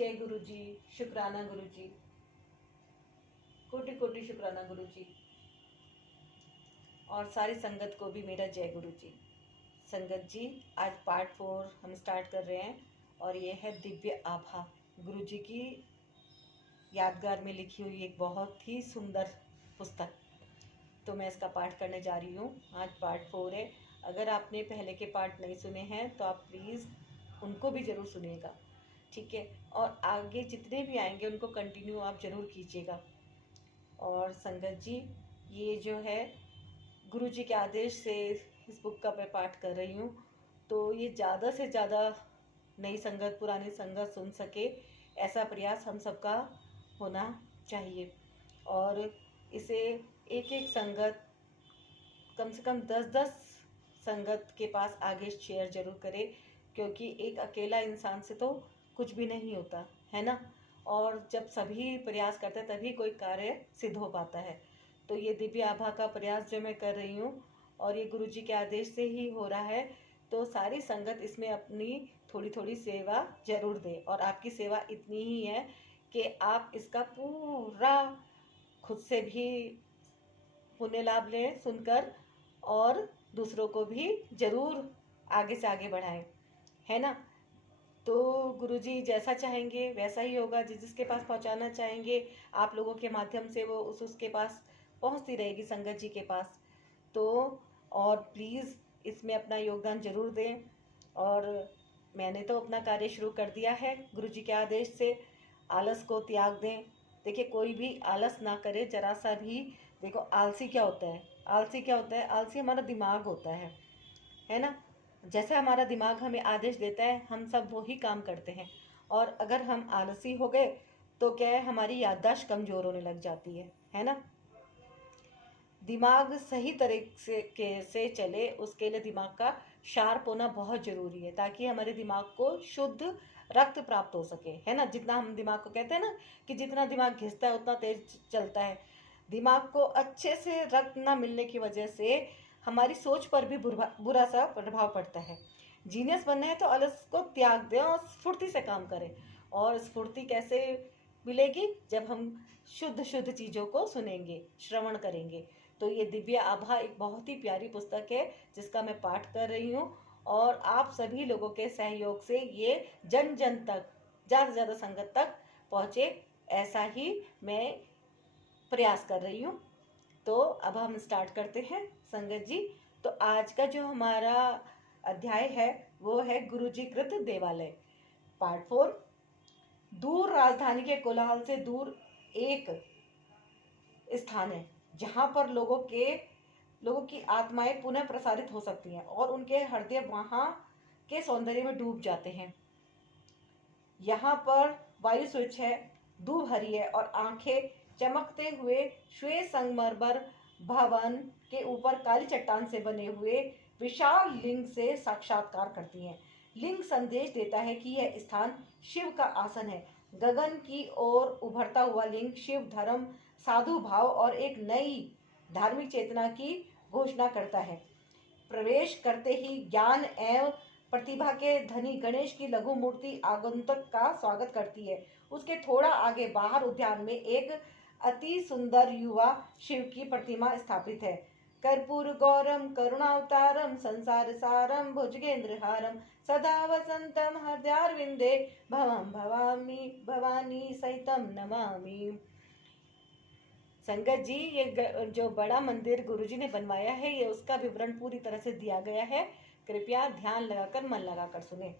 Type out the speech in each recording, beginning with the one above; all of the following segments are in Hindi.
जय गुरु जी, शुक्राना गुरु जी, कोटि कोटि शुक्राना गुरु जी। और सारी संगत को भी मेरा जय गुरु जी। संगत जी, आज पार्ट 4 हम स्टार्ट कर रहे हैं और ये है दिव्य आभा, गुरु जी की यादगार में लिखी हुई एक बहुत ही सुंदर पुस्तक। तो मैं इसका पाठ करने जा रही हूँ। आज पार्ट 4 है। अगर आपने पहले के पार्ट नहीं सुने हैं तो आप प्लीज़ उनको भी ज़रूर सुनिएगा, ठीक है। और आगे जितने भी आएंगे उनको कंटिन्यू आप ज़रूर कीजिएगा। और संगत जी, ये जो है गुरु जी के आदेश से इस बुक का मैं पाठ कर रही हूँ, तो ये ज़्यादा से ज़्यादा नई संगत, पुरानी संगत सुन सके, ऐसा प्रयास हम सबका होना चाहिए। और इसे एक एक संगत कम से कम 10-10 संगत के पास आगे शेयर जरूर करे, क्योंकि एक अकेला इंसान से तो कुछ भी नहीं होता है ना। और जब सभी प्रयास करते हैं तभी कोई कार्य सिद्ध हो पाता है। तो ये दिव्य आभा का प्रयास जो मैं कर रही हूँ और ये गुरु जी के आदेश से ही हो रहा है, तो सारी संगत इसमें अपनी थोड़ी थोड़ी सेवा जरूर दे। और आपकी सेवा इतनी ही है कि आप इसका पूरा खुद से भी पुण्य लाभ लें सुनकर, और दूसरों को भी जरूर आगे से आगे बढ़ाएं, है ना। तो गुरुजी जैसा चाहेंगे वैसा ही होगा। जिसके पास पहुंचाना चाहेंगे आप लोगों के माध्यम से वो उसके पास पहुंचती रहेगी, संगत जी के पास। तो और प्लीज़ इसमें अपना योगदान जरूर दें। और मैंने तो अपना कार्य शुरू कर दिया है गुरु जी के आदेश से। आलस को त्याग दें। देखिए, कोई भी आलस ना करे जरा सा भी। देखो, आलसी क्या होता है? आलसी क्या होता है? आलसी हमारा दिमाग होता है ना। जैसे हमारा दिमाग हमें आदेश देता है हम सब वही काम करते हैं। और अगर हम आलसी हो गए तो क्या है, हमारी याददाश्त कमज़ोर होने लग जाती है ना। दिमाग सही तरीके से चले उसके लिए दिमाग का शार्प होना बहुत ज़रूरी है, ताकि हमारे दिमाग को शुद्ध रक्त प्राप्त हो सके, है ना। जितना हम दिमाग को कहते हैं ना कि जितना दिमाग घिसता है उतना तेज चलता है। दिमाग को अच्छे से रक्त ना मिलने की वजह से हमारी सोच पर भी बुरा सा प्रभाव पड़ता है। जीनियस बनना है तो आलस को त्याग दें और स्फूर्ति से काम करें। और स्फूर्ति कैसे मिलेगी? जब हम शुद्ध शुद्ध चीज़ों को सुनेंगे, श्रवण करेंगे। तो ये दिव्य आभा एक बहुत ही प्यारी पुस्तक है जिसका मैं पाठ कर रही हूँ। और आप सभी लोगों के सहयोग से ये जन जन तक, ज़्यादा से ज़्यादा संगत तक पहुँचे, ऐसा ही मैं प्रयास कर रही हूँ। तो अब हम स्टार्ट करते हैं संगत जी। तो आज का जो हमारा अध्याय है वो है गुरुजी कृत देवालय, पार्ट 4। दूर राजधानी के कोलाहल से दूर एक स्थान है जहां पर लोगों की आत्माएं पुनः प्रसारित हो सकती हैं और उनके हृदय वहां के सौंदर्य में डूब जाते हैं। यहाँ पर वायु स्वच्छ है, दूब हरी है और आंखें चमकते हुए श्वेत संगमरमर भवन के ऊपर काली चट्टान से बने हुए विशाल लिंग से साक्षात्कार करती हैं। लिंग संदेश देता है कि यह स्थान शिव का आसन है। गगन की ओर उभरता हुआ लिंग शिव धर्म, साधु भाव और एक नई धार्मिक चेतना की घोषणा करता है। प्रवेश करते ही ज्ञान एवं प्रतिभा के धनी गणेश की लघु मूर्ति आगंतुक का स्वागत करती है। उसके थोड़ा आगे बाहर उद्यान में एक अति सुंदर युवा शिव की प्रतिमा स्थापित है। कर्पूर गौरम करुणावतारम संसार सारम भुजगेंद्रहारम सदा वसंतम हृदयारविंदे भवम भवामी भवानी सहितम नमामि। संगत जी, ये जो बड़ा मंदिर गुरुजी ने बनवाया है, ये उसका विवरण पूरी तरह से दिया गया है। कृपया ध्यान लगाकर, मन लगाकर सुने।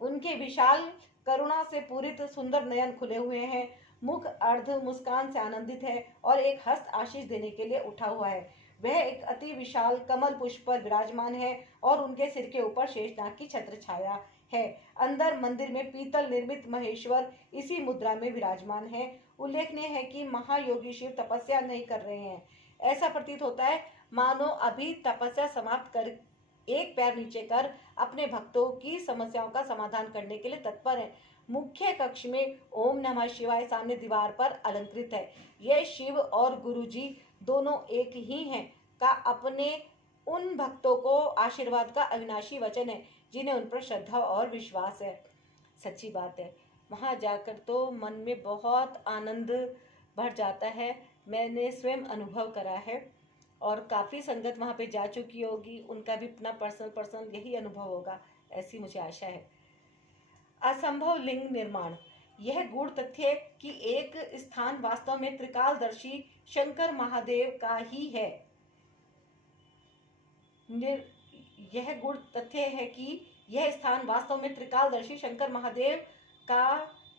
उनके विशाल करुणा से पूरित सुंदर नयन खुले हुए हैं, मुख अर्ध मुस्कान से आनंदित है और एक हस्त आशीष देने के लिए उठा हुआ है। वह एक अति विशाल कमल पुष्प पर विराजमान है और उनके सिर के ऊपर शेषनाग की छत्र छाया है। अंदर मंदिर में पीतल निर्मित महेश्वर इसी मुद्रा में विराजमान है। उल्लेखनीय है कि महायोगी शिव तपस्या नहीं कर रहे हैं। ऐसा प्रतीत होता है मानो अभी तपस्या समाप्त कर एक पैर नीचे कर अपने भक्तों की समस्याओं का समाधान करने के लिए तत्पर है। मुख्य कक्ष में ओम नमः शिवाय सामने दीवार पर अलंकृत है। यह शिव और गुरुजी दोनों एक ही हैं का अपने उन भक्तों को आशीर्वाद का अविनाशी वचन है जिन्हें उन पर श्रद्धा और विश्वास है। सच्ची बात है। वहाँ जाकर तो मन में बहुत आनंद बढ़ जाता है। मैंने स्वयं अनुभव करा है और काफ़ी संगत वहाँ पे जा चुकी होगी, उनका भी अपना पर्सनल यही अनुभव होगा, ऐसी मुझे आशा है। असंभव लिंग निर्माण। यह गूढ़ तथ्य कि एक स्थान वास्तव में त्रिकालदर्शी शंकर महादेव का ही है। यह गूढ़ तथ्य है कि यह स्थान वास्तव में त्रिकालदर्शी शंकर महादेव का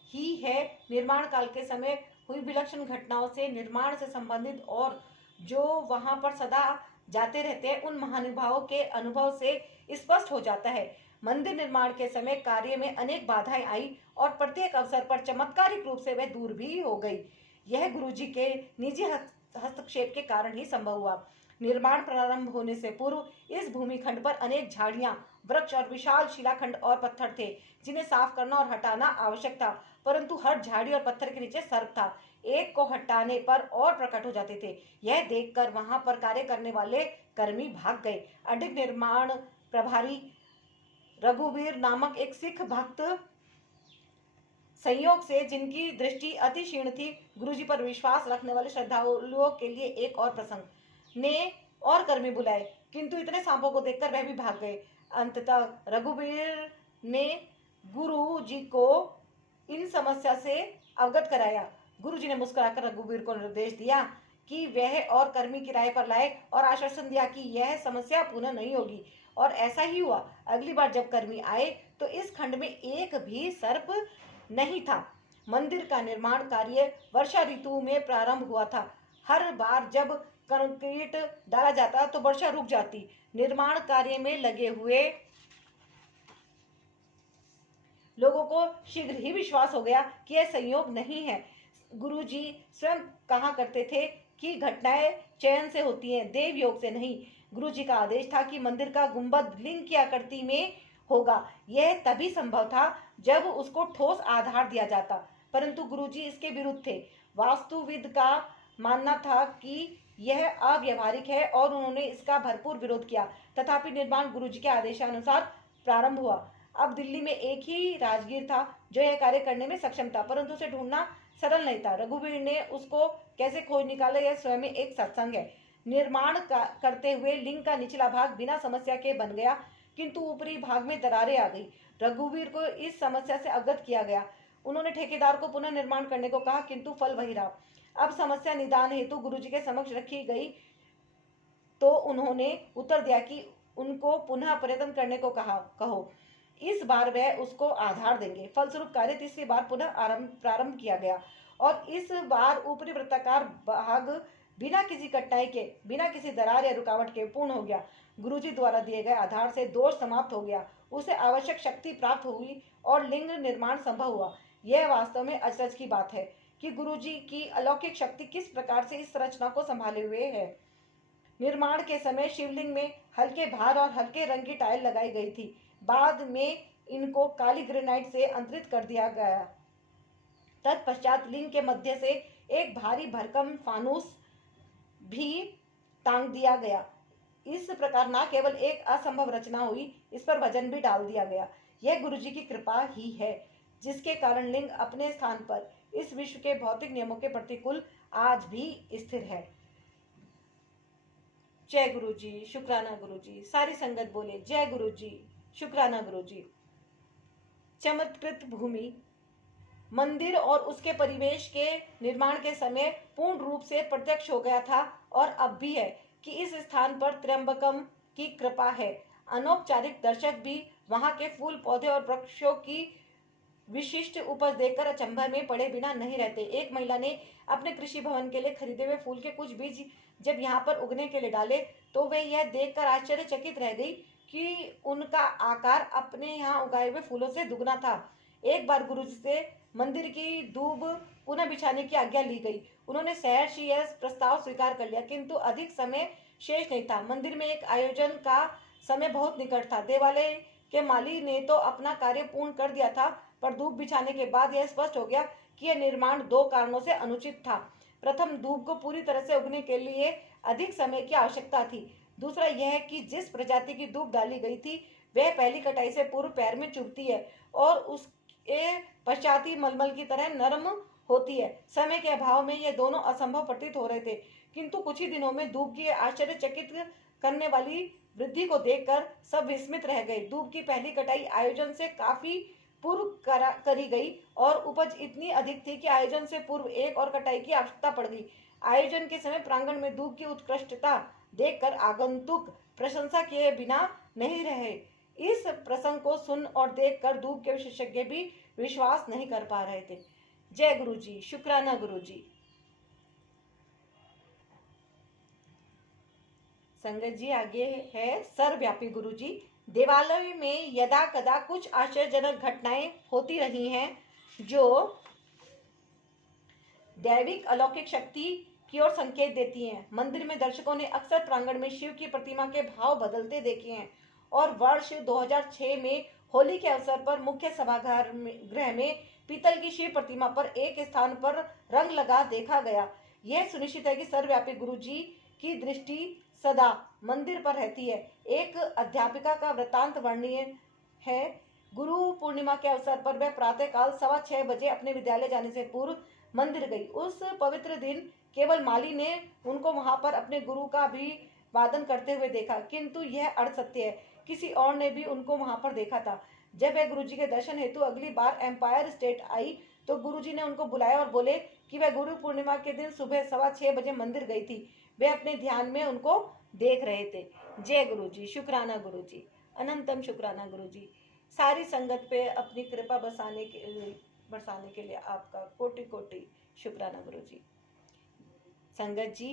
ही है। निर्माण काल के समय हुई विलक्षण घटनाओं से, निर्माण से संबंधित और जो वहां पर सदा जाते रहते हैं उन महानुभावों के अनुभव से स्पष्ट हो जाता है। मंदिर निर्माण के समय कार्य में अनेक बाधाएं आई और प्रत्येक अवसर पर चमत्कारिक रूप से वह दूर भी हो गई। यह गुरुजी के निजी हस्तक्षेप के कारण ही संभव हुआ। निर्माण प्रारंभ होने से पूर्व इस भूमिखंड पर अनेक झाड़ियां, वृक्ष और विशाल शिलाखंड और पत्थर थे, जिन्हें साफ करना और हटाना आवश्यक था। परंतु हर झाड़ी और पत्थर के नीचे सर्प था, एक को हटाने पर और प्रकट हो जाते थे। यह देखकर वहां पर कार्य करने वाले कर्मी भाग गए। अधिक निर्माण प्रभारी रघुवीर नामक एक सिख भक्त, संयोग से जिनकी दृष्टि अति क्षीण थी, गुरुजी पर विश्वास रखने वाले श्रद्धालुओं के लिए एक और प्रसंग ने और कर्मी बुलाए, किंतु इतने सांपों को देखकर वह भी भाग गए। अंततः रघुवीर ने गुरु जी को इन समस्या से अवगत कराया। गुरु जी ने मुस्कुराकर रघुवीर को निर्देश दिया कि वह और कर्मी किराए पर लाए और आश्वासन दिया कि यह समस्या पुनः नहीं होगी। और ऐसा ही हुआ। अगली बार जब कर्मी आए तो इस खंड में एक भी सर्प नहीं था। मंदिर का निर्माण कार्य वर्षा ऋतु में प्रारंभ हुआ था। हर बार जब कंक्रीट डाला जाता तो वर्षा रुक जाती। निर्माण कार्य में लगे हुए लोगों को शीघ्र ही विश्वास हो गया कि यह संयोग नहीं है। गुरुजी स्वयं कहा करते थे कि घटनाएं चयन से होती हैं, देव योग से नहीं। गुरुजी का आदेश था कि मंदिर का गुंबद लिंग की आकृति में होगा। यह तभी संभव था जब उसको ठोस आधार दिया जाता, परंतु गुरुजी इसके विरुद्ध थे। वास्तुविद का मानना था कि यह अव्यवहारिक है और उन्होंने इसका भरपूर विरोध किया। तथापि निर्माण गुरुजी के आदेशानुसार प्रारंभ हुआ। अब दिल्ली में एक ही राजगीर था जो यह कार्य करने में सक्षम था, परंतु उसे ढूंढना सरल नहीं था। रघुवीर ने उसको कैसे खोज निकाला, यह स्वयं एक सत्संग है। निर्माण करते हुए लिंग का निचला भाग बिना समस्या के बन गया, किंतु ऊपरी भाग में दरारें आ गई। रघुवीर को इस समस्या से अवगत किया गया। उन्होंने ठेकेदार को पुनः निर्माण करने को कहा, किंतु फल वही रहा। अब समस्या निदान हेतु गुरुजी के समक्ष रखी गई तो उन्होंने उत्तर दिया कि उनको पुनः प्रयत्न करने को कहो। इस बार वह उसको आधार देंगे। फलस्वरूप कार्य तीसरी बार पुनः प्रारंभ किया गया और इस बार ऊपरी वृत्ताकार भाग बिना किसी कठिनाई के, बिना किसी दरार या रुकावट के पूर्ण हो गया। गुरुजी द्वारा दिए गए आधार से दोष समाप्त हो गया, उसे आवश्यक शक्ति प्राप्त हुई और लिंग निर्माण संभव हुआ। यह वास्तव में अचरज की बात है कि गुरुजी की अलौकिक शक्ति किस प्रकार से इस रचना को संभाले हुए है। निर्माण के समय शिवलिंग में हल्के भार और हल्के रंग की टाइल लगाई गई थी। बाद में इनको काली ग्रेनाइट से अंतरित कर दिया गया। तत्पश्चात लिंग के मध्य से एक भारी भरकम फानूस भी टांग दिया गया। इस प्रकार न केवल एक असंभव रचना हुई, इस पर वजन भी डाल दिया गया। यह गुरुजी की कृपा ही है, जिसके कारण लिंग अपने स्थान पर इस विश्व के भौतिक नियमों के प्रतिकूल आज भी स्थिर है। जय गुरुजी, शुक्राना गुरुजी। सारी संगत बोले जय गुरुजी, शुक्राना गुरुजी। चमत्कृत भूमि मंदिर और उसके परिवेश के निर्माण के समय पूर्ण रूप से प्रत्यक्ष हो गया था और अब भी है कि इस स्थान पर त्र्यंबकम की कृपा है। अनौपचारिक दर्शक भी वहां के फूल पौधे और वृक्षों की विशिष्ट उपज देखकर अचंभा में पड़े बिना नहीं रहते। एक महिला ने अपने कृषि भवन के लिए खरीदे हुए फूल के कुछ बीज जब यहाँ पर उगने के लिए डाले तो वे यह देखकर आश्चर्यचकित रह गई कि उनका आकार अपने यहाँ उगाए हुए फूलों से दुगना था। एक बार गुरुजी से मंदिर की दूब पुनः बिछाने की आज्ञा ली गई। उन्होंने सहर्ष यह प्रस्ताव स्वीकार कर लिया, किंतु अधिक समय शेष नहीं था। मंदिर में एक आयोजन का समय बहुत निकट था। देवालय के माली ने तो अपना कार्य पूर्ण कर दिया था, पर धूप बिछाने के बाद यह स्पष्ट हो गया कि यह निर्माण दो कारणों से अनुचित था। प्रथम, धूप को पूरी तरह से उगने के लिए अधिक समय की आवश्यकता थी। दूसरा यह कि जिस प्रजाति की धूप डाली गई थी वह पहली कटाई से पूर्व पैर में चुभती है और उसके पश्चाती मलमल की तरह नरम होती है। समय के अभाव में ये दोनों असंभव प्रतीत हो रहे थे, किंतु कुछ ही दिनों में दूब की आश्चर्यचकित करने वाली वृद्धि को देखकर सब विस्मित रह गए। दूब की पहली कटाई आयोजन से काफी पूर्व करी गई और उपज इतनी अधिक थी कि आयोजन से पूर्व एक और कटाई की आवश्यकता पड़ गई। आयोजन के समय प्रांगण में दूब की उत्कृष्टता देखकर आगंतुक प्रशंसा किए बिना नहीं रहे। इस प्रसंग को सुन और देखकर दूब के विशेषज्ञ भी विश्वास नहीं कर पा रहे थे। जय गुरु जी, शुक्राना गुरु जी। संगत जी आगे है सर्वव्यापी गुरु जी। देवालय में यदा कदा कुछ आश्चर्यजनक घटनाएं होती रही हैं जो दैविक अलौकिक शक्ति की ओर संकेत देती हैं। मंदिर में दर्शकों ने अक्सर प्रांगण में शिव की प्रतिमा के भाव बदलते देखे हैं और वर्ष 2006 में होली के अवसर पर मुख्य सभागार गृह में पीतल की शिव प्रतिमा पर एक स्थान पर रंग लगा देखा गया। यह सुनिश्चित है कि सर्वव्यापी गुरु जी की दृष्टि सदा मंदिर पर रहती है। एक अध्यापिका का वृत्तांत वर्णनीय है। गुरु पूर्णिमा के अवसर पर वह प्रातःकाल 6:15 बजे अपने विद्यालय जाने से पूर्व मंदिर गई। उस पवित्र दिन केवल माली ने उनको वहां पर अपने गुरु का अभिवादन करते हुए देखा, किंतु यह अर्थ सत्य है, किसी और ने भी उनको वहां पर देखा था। जब वह गुरुजी के दर्शन हेतु अगली बार एम्पायर स्टेट आई तो गुरुजी ने उनको बुलाया और बोले कि वह गुरु पूर्णिमा के दिन सुबह 6:15 बजे मंदिर गई थी। वे अपने ध्यान में उनको देख रहे थे। जय गुरु जी, शुक्राना गुरु जी, अनंतम शुक्राना गुरु जी। सारी संगत पे अपनी कृपा बरसाने के लिए आपका कोटि कोटि शुक्राना गुरु जी। संगत जी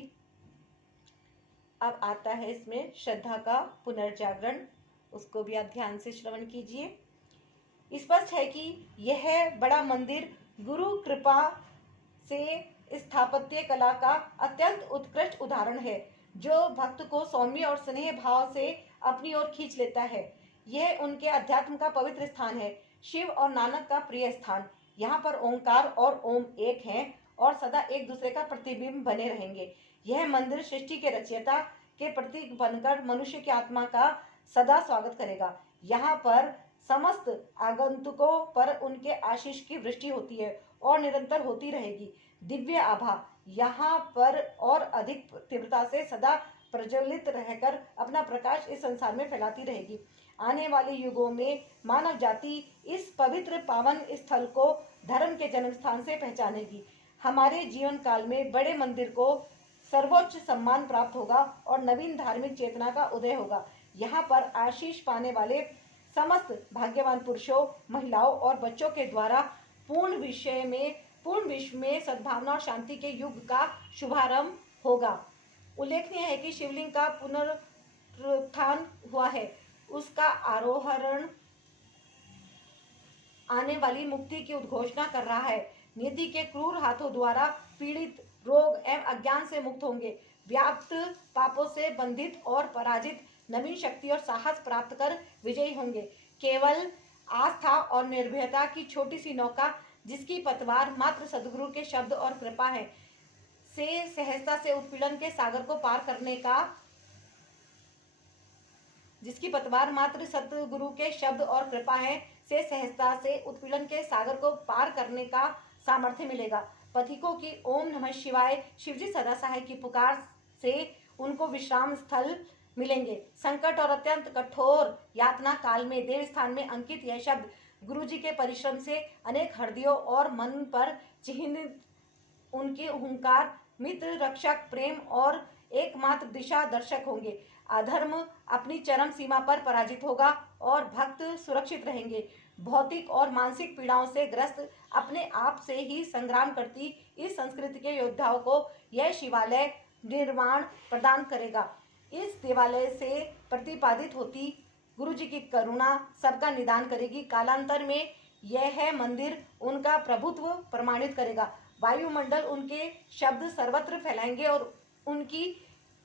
अब आता है इसमें श्रद्धा का पुनर्जागरण, उसको भी आप ध्यान से श्रवण कीजिए। स्पष्ट है कि यह बड़ा मंदिर गुरु कृपा से स्थापत्य कला का अत्यंत उत्कृष्ट उदाहरण है, जो भक्त को सौम्य और स्नेह भाव से अपनी ओर खींच लेता है। यह उनके अध्यात्म का पवित्र स्थान है, शिव और नानक का प्रिय स्थान। यहाँ पर ओंकार और ओम एक हैं और सदा एक दूसरे का प्रतिबिंब बने रहेंगे। यह मंदिर सृष्टि के रचयिता के प्रतीक बनकर मनुष्य की आत्मा का सदा स्वागत करेगा। यहाँ पर समस्त आगंतुकों पर उनके आशीष की वृष्टि होती है और निरंतर होती रहेगी। दिव्य आभा यहाँ पर और अधिक तीव्रता से सदा प्रज्वलित रहकर अपना प्रकाश इस संसार में फैलाती रहेगी। आने वाले युगों में मानव जाति इस पवित्र पावन स्थल को धर्म के जन्म स्थान से पहचानेगी। हमारे जीवन काल में बड़े मंदिर को सर्वोच्च सम्मान प्राप्त होगा और नवीन धार्मिक चेतना का उदय होगा। यहाँ पर आशीष पाने वाले समस्त भाग्यवान पुरुषों, महिलाओं और बच्चों के द्वारा पूर्ण विश्व में सद्भावना और शांति के युग का शुभारंभ होगा। उल्लेखनीय है कि शिवलिंग का पुनरुत्थान हुआ है, उसका आरोहण आने वाली मुक्ति की उद्घोषणा कर रहा है। नियति के क्रूर हाथों द्वारा पीड़ित रोग एवं अज्ञान से मुक्त होंगे, व्याप्त पापों से बंधित और पराजित नवीन शक्ति और साहस प्राप्त कर विजयी होंगे। केवल आस्था और निर्भयता की छोटी सी नौका, जिसकी पतवार मात्र सदगुरु के शब्द और कृपा है, से सहजता से उत्पीड़न के सागर को पार करने का जिसकी पतवार मात्र सतगुरु के शब्द और कृपा है से सहजता से उत्पीड़न के सागर को पार करने का सामर्थ्य मिलेगा। पथिकों की ओम नमः शिवाय शिवजी सदा सहाय की पुकार से उनको विश्राम स्थल मिलेंगे। संकट और अत्यंत कठोर यातना काल में देव स्थान में अंकित यह शब्द गुरुजी के परिश्रम से अनेक हृदयों और मन पर चिन्हित उनके हुंकार मित्र रक्षक प्रेम और एकमात्र दिशा दर्शक होंगे। अधर्म अपनी चरम सीमा पर पराजित होगा और भक्त सुरक्षित रहेंगे। भौतिक और मानसिक पीड़ाओं से ग्रस्त अपने आप से ही संग्राम करती इस संस्कृति के योद्धाओं को यह शिवालय निर्माण प्रदान करेगा। इस देवालय से प्रतिपादित होती गुरुजी की करुणा सबका निदान करेगी। कालांतर में यह मंदिर उनका प्रभुत्व प्रमाणित करेगा। वायुमंडल उनके शब्द सर्वत्र फैलाएंगे और उनकी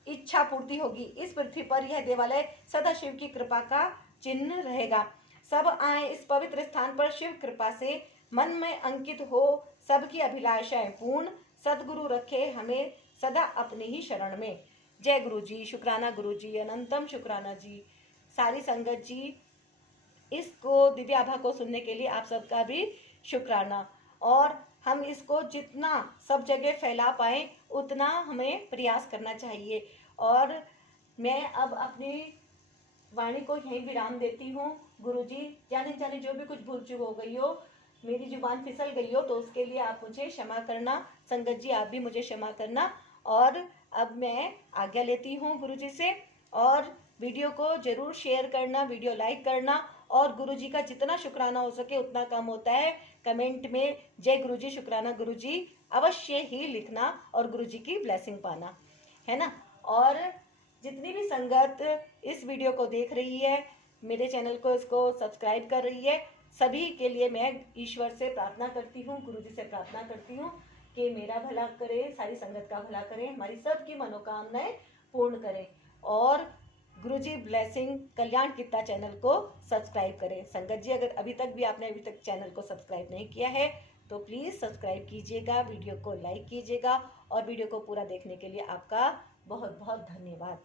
इच्छा पूर्ति होगी। इस पृथ्वी पर यह देवालय सदा शिव की कृपा का चिन्ह रहेगा। सब आए इस पवित्र स्थान पर शिव कृपा से मन में अंकित हो, सबकी अभिलाषाएं पूर्ण। सदगुरु रखे हमें सदा अपनी ही शरण में। जय गुरु जी, शुक्राना गुरु जी, अनंतम शुक्राना जी। सारी संगत जी इसको दिव्य आभा को सुनने के लिए आप सबका भी शुक्राना। और हम इसको जितना सब जगह फैला पाएँ उतना हमें प्रयास करना चाहिए। और मैं अब अपनी वाणी को यहीं विराम देती हूँ। गुरुजी, जाने जाने जो भी कुछ भूल चूक हो गई हो, मेरी जुबान फिसल गई हो, तो उसके लिए आप मुझे क्षमा करना। संगत जी, आप भी मुझे क्षमा करना। और अब मैं आज्ञा लेती हूँ गुरुजी से। और वीडियो को जरूर शेयर करना, वीडियो लाइक करना, और गुरुजी का जितना शुक्राना हो सके उतना कम होता है। कमेंट में जय गुरुजी, शुक्राना गुरुजी अवश्य ही लिखना और गुरुजी की ब्लेसिंग पाना, है ना। और जितनी भी संगत इस वीडियो को देख रही है, मेरे चैनल को इसको सब्सक्राइब कर रही है, सभी के लिए मैं ईश्वर से प्रार्थना करती हूँ, गुरुजी से प्रार्थना करती हूँ कि मेरा भला करे, सारी संगत का भला करे, हमारी सबकी मनोकामनाएं पूर्ण करें। और गुरुजी ब्लेसिंग कल्याण कित्ता चैनल को सब्सक्राइब करें। संगत जी, अगर अभी तक चैनल को सब्सक्राइब नहीं किया है तो प्लीज़ सब्सक्राइब कीजिएगा, वीडियो को लाइक कीजिएगा, और वीडियो को पूरा देखने के लिए आपका बहुत बहुत धन्यवाद।